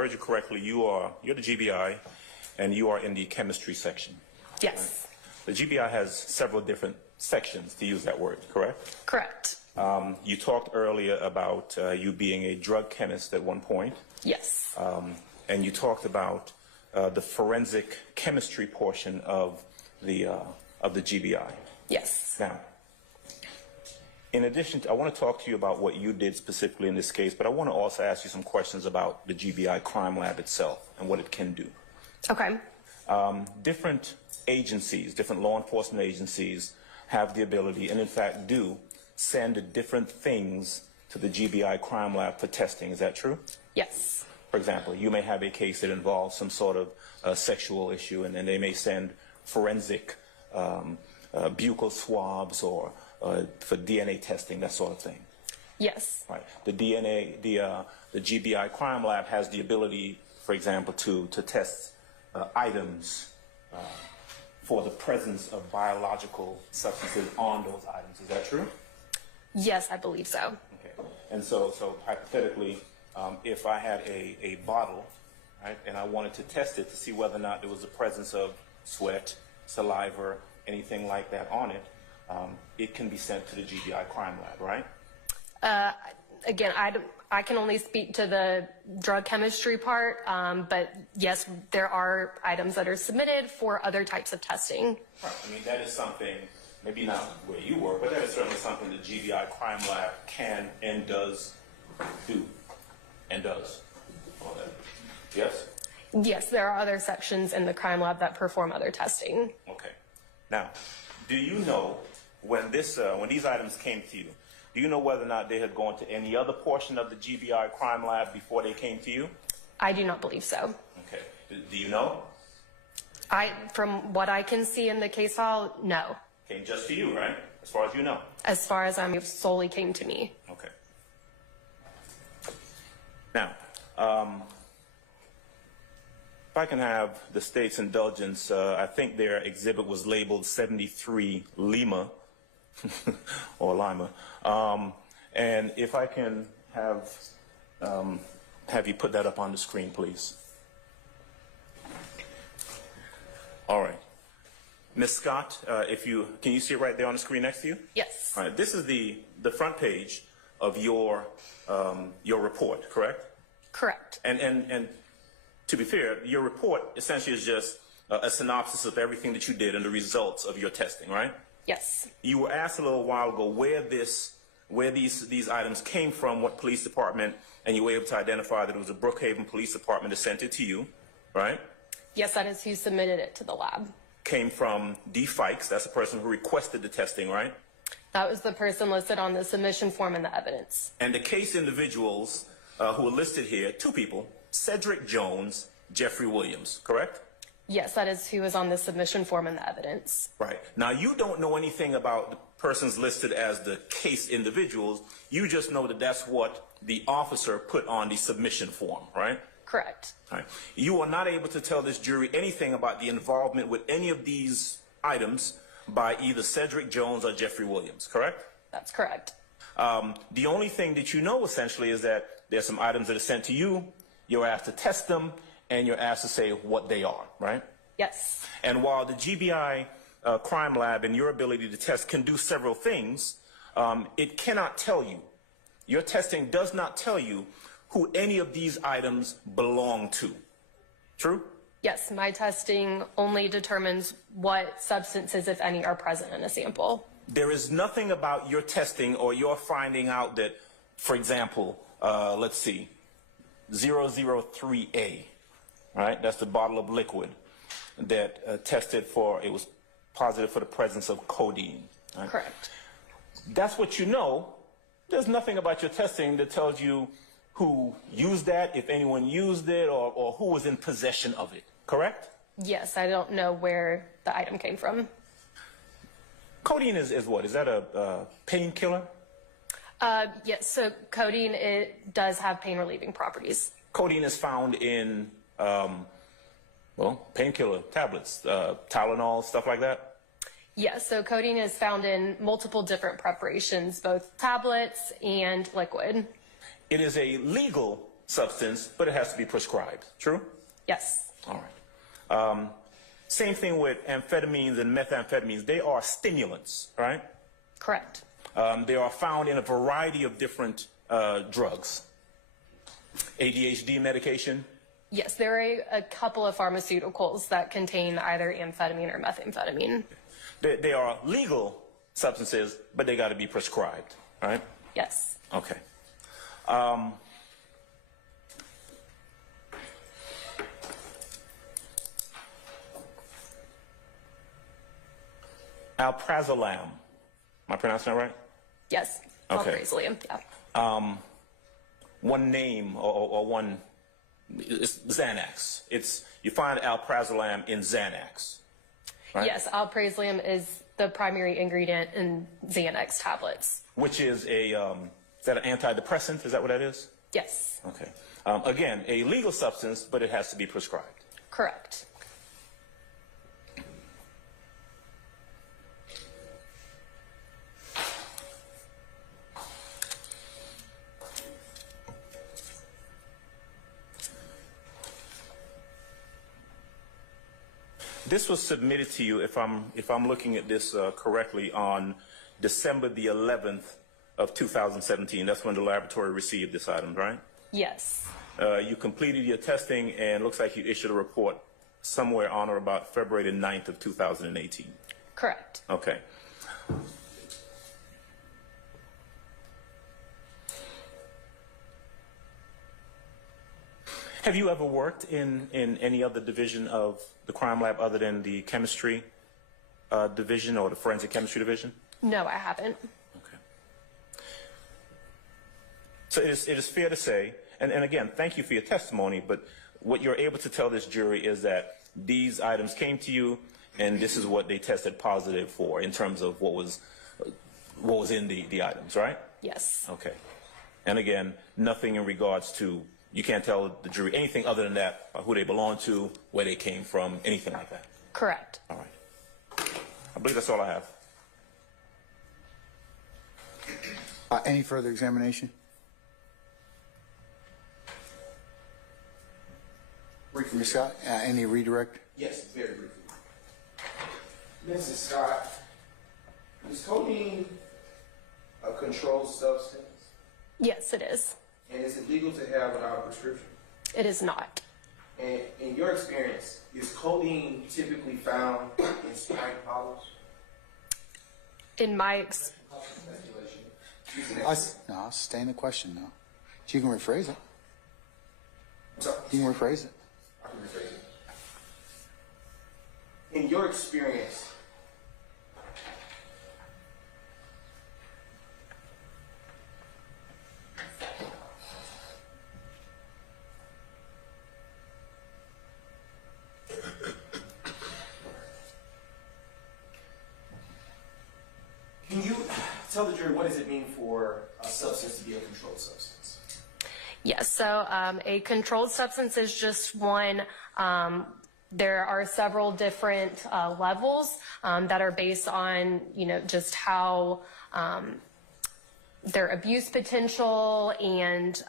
heard you correctly, you're the GBI, and you are in the chemistry section. Yes. Right? The GBI has several different sections, to use that word, correct? Correct. You talked earlier about you being a drug chemist at one point. Yes. And you talked about the forensic chemistry portion of the GBI. Yes. Now, in addition, I want to talk to you about what you did specifically in this case, but I want to also ask you some questions about the GBI crime lab itself and what it can do. Okay. Different agencies, different law enforcement agencies have the ability, and in fact do, send different things to the GBI crime lab for testing. Is that true? Yes. For example, you may have a case that involves some sort of sexual issue, and then they may send forensic buccal swabs or for DNA testing, that sort of thing. Yes. Right. The GBI crime lab has the ability, for example, to test items for the presence of biological substances on those items. Is that true? Yes, I believe so. Okay. And so hypothetically, if I had a bottle, right, and I wanted to test it to see whether or not there was the presence of sweat, saliva, anything like that on it, it can be sent to the GBI crime lab, right? Again, I can only speak to the drug chemistry part, but yes, there are items that are submitted for other types of testing. Right. I mean, that is something, maybe not where you work, but that is certainly something the GBI crime lab can and does do and does. All that. Yes? Yes, there are other sections in the crime lab that perform other testing. Okay. Now, do you know when these items came to you, do you know whether or not they had gone to any other portion of the GBI crime lab before they came to you? I do not believe so. Okay. Do you know? From what I can see in the case file, no. Came just to you, right? As far as you know. As far as I'm solely came to me. Okay. Now, if I can have the state's indulgence, I think their exhibit was labeled 73 Lima, or Lima. And if I can have you put that up on the screen, please. All right. Ms. Scott, can you see it right there on the screen next to you? Yes. All right. This is the front page of your report, correct? Correct. And to be fair, your report essentially is just a synopsis of everything that you did and the results of your testing, right? Yes. You were asked a little while ago where these items came from, what police department, and you were able to identify that it was a Brookhaven Police Department that sent it to you, right? Yes, that is who submitted it to the lab. Came from D. Fikes, that's the person who requested the testing, right? That was the person listed on the submission form and the evidence. And the case individuals who are listed here, two people, Cedric Jones, Jeffery Williams, correct? Yes, that is who is on the submission form and the evidence. Right. Now, you don't know anything about the persons listed as the case individuals. You just know that that's what the officer put on the submission form, right? Correct. Right. You are not able to tell this jury anything about the involvement with any of these items by either Cedric Jones or Jeffery Williams, correct? That's correct. The only thing that you know essentially is that there's some items that are sent to you, you're asked to test them, and you're asked to say what they are, right? Yes. And while the GBI crime lab and your ability to test can do several things, it cannot tell you, your testing does not tell you who any of these items belong to. True? Yes, my testing only determines what substances, if any, are present in a sample. There is nothing about your testing or your finding out that, for example, let's see, 003A, right? That's the bottle of liquid that tested for, it was positive for the presence of codeine. Right? Correct. That's what you know. There's nothing about your testing that tells you who used that, if anyone used it, or who was in possession of it, correct? Yes, I don't know where the item came from. Codeine is what? Is that a painkiller? Yes, so codeine, it does have pain relieving properties. Codeine is found in, painkiller tablets, Tylenol, stuff like that? Yes, so codeine is found in multiple different preparations, both tablets and liquid. It is a legal substance, but it has to be prescribed. True? Yes. All right. Same thing with amphetamines and methamphetamines. They are stimulants, right? Correct. They are found in a variety of different drugs. ADHD medication. Yes, there are a couple of pharmaceuticals that contain either amphetamine or methamphetamine. They are legal substances, but they got to be prescribed, right? Yes. Okay. Alprazolam. Am I pronouncing that right? Yes. Okay. Alprazolam, yeah. One name or one, it's Xanax. You find alprazolam in Xanax, right? Yes, alprazolam is the primary ingredient in Xanax tablets. Which is is that an antidepressant? Is that what that is? Yes. Okay. Again, a legal substance, but it has to be prescribed. Correct. This was submitted to you, if I'm looking at this correctly, on December the 11th of 2017. That's when the laboratory received this item, right? Yes. You completed your testing, and looks like you issued a report somewhere on or about February the 9th of 2018. Correct. Okay. Have you ever worked in any other division of the crime lab other than the chemistry division or the forensic chemistry division? No, I haven't. Okay. So it is fair to say, and again, thank you for your testimony, but what you're able to tell this jury is that these items came to you and this is what they tested positive for in terms of what was in the items, right? Yes. Okay. And again, nothing in regards to, you can't tell the jury anything other than that, who they belong to, where they came from, anything like that. Correct. All right. I believe that's all I have. Any further examination? Briefly. Ms. Scott, any redirect? Yes, very briefly. Mrs. Scott, is codeine a controlled substance? Yes, it is. And is it legal to have without a prescription? It is not. And in your experience, is codeine typically found in Sprite bottles? In my No, I'll stay in the question now. You can rephrase it. Sorry, You can rephrase it. I can rephrase it. In your experience, can you tell the jury what does it mean for a substance to be a controlled substance? Yes, so a controlled substance is just one. There are several different levels that are based on, just how their abuse potential and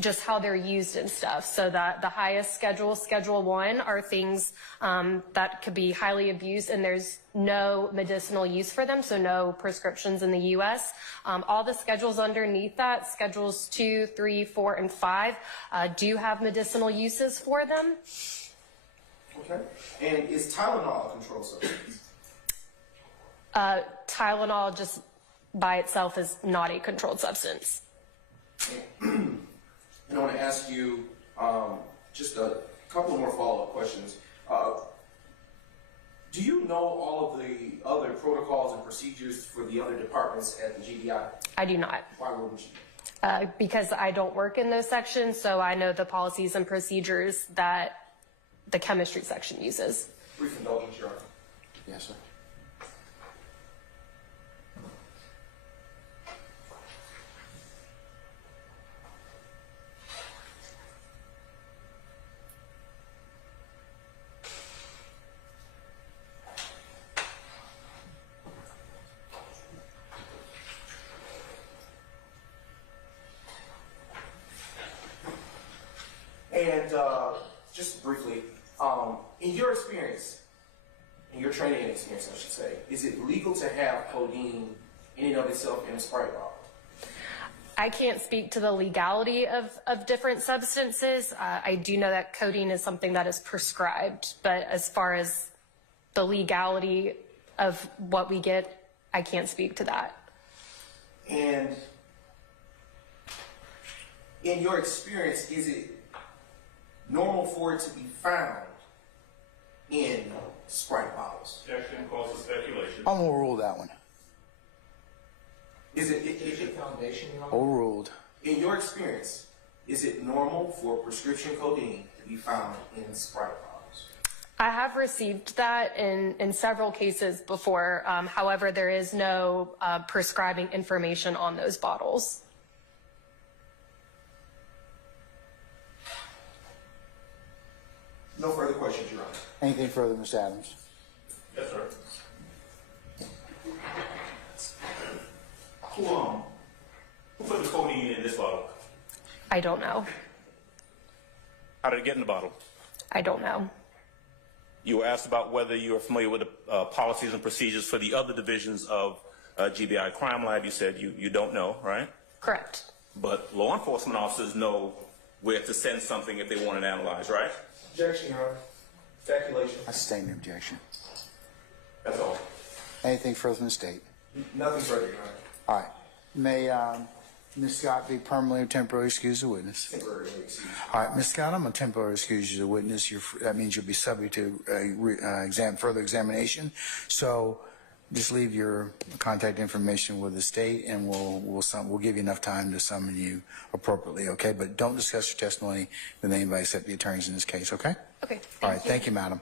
just how they're used and stuff. So that the highest Schedule 1, are things that could be highly abused and there's no medicinal use for them, so no prescriptions in the U.S. All the schedules underneath that, Schedules 2, 3, 4, and 5, do have medicinal uses for them. Okay. And is Tylenol a controlled substance? Tylenol just by itself is not a controlled substance. And I want to ask you just a couple more follow-up questions. Do you know all of the other protocols and procedures for the other departments at the GDI? I do not. Why wouldn't you? Because I don't work in those sections, so I know the policies and procedures that the chemistry section uses. Brief indulgence, Your Honor. Yes, sir. And just briefly, in your experience, in your training and experience, I should say, is it legal to have codeine in and of itself in a Sprite bottle? I can't speak to the legality of different substances. I do know that codeine is something that is prescribed, but as far as the legality of what we get, I can't speak to that. And in your experience, is it normal for it to be found in Sprite bottles? Objection causes speculation. I'm gonna rule that one. Is it foundation? Overruled. In your experience, is it normal for prescription codeine to be found in Sprite bottles? I have received that in several cases before. However, there is no prescribing information on those bottles. No further questions, Your Honor. Anything further, Mr. Adams? Yes, sir. Who put the codeine in this bottle? I don't know. How did it get in the bottle? I don't know. You were asked about whether you are familiar with the policies and procedures for the other divisions of GBI Crime Lab. You said you don't know, right? Correct. But law enforcement officers know where to send something if they want it analyzed, right? Objection, Your Honor. Speculation. I sustain the objection. That's all. Anything further from the state? Nothing further, Your Honor. All right. May Ms. Scott be permanently or temporarily excused as a witness? Temporarily excused. All right, Ms. Scott, I'm going to temporarily excuse you as a witness. That means you'll be subject to further examination. So just leave your contact information with the state, and we'll give you enough time to summon you appropriately, okay? But don't discuss your testimony with anybody except the attorneys in this case, okay? Okay. All right, thank you, madam.